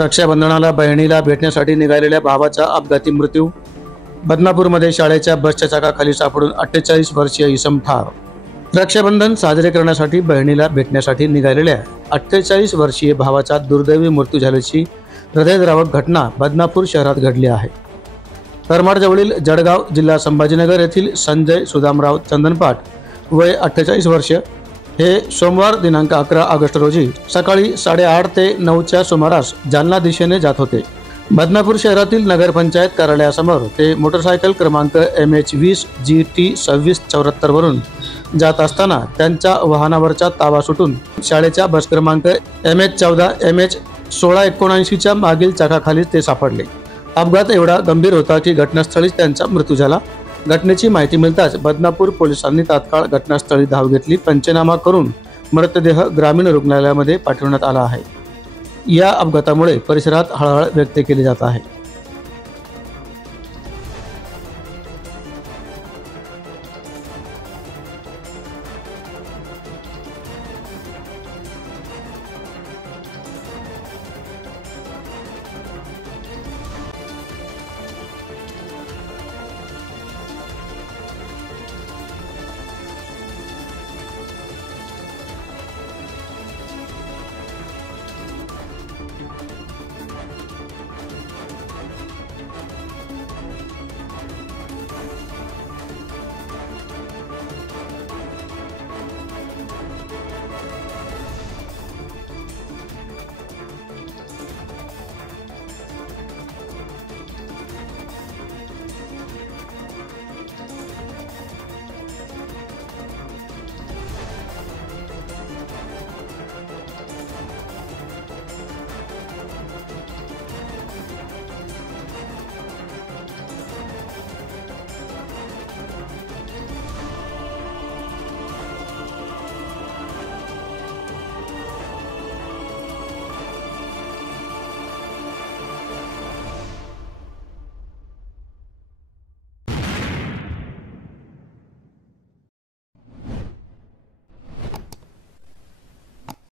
रक्षाबंधनाला बहिणीला भेटण्यासाठी निघालेल्या भावाचा अपघाती मृत्यू। बदनापूरमध्ये शाळेच्या बसच्या चाकाखाली सापडून 48 वर्षीय इसम ठार। रक्षाबंधन साजरे करण्यासाठी बहिणीला भेटण्यासाठी निघालेल्या 48 वर्षीय भावाचा दुर्दैवी मृत्यू झाल्याची हृदयद्रावक घटना बदनापूर शहरात घडली आहे। करमाडजवळील जळगाव जिल्हा संभाजीनगर येथील संजय सुदामराव चंदनपाट वय 48 वर्ष हे सोमवार दिनांक 11 ऑगस्ट रोजी सकाळी 8:30 ते 9च्या सुमारास जालना दिशेने जात होते। बदनापूर शहरातील नगरपंचायत कार्यालयासमोर ते मोटरसायकल क्रमांक MH20 GT 2674 वरून जात असताना त्यांच्या वाहनावरचा ताबा सुटून शाळेच्या बस क्रमांक MH14 MH 1679 च्या मागील चाकाखाली ते सापडले। अपघात एवढा गंभीर होता की घटनास्थळीच त्यांचा मृत्यू झाला। घटनेची माहिती मिळताच बदनापूर पोलिसांनी तात्काळ घटनास्थळी धाव घेतली। पंचनामा करून मृतदेह ग्रामीण रुग्णालयामध्ये पाठवण्यात आला आहे। या अपघातामुळे परिसरात हळहळ व्यक्त केली जात आहे।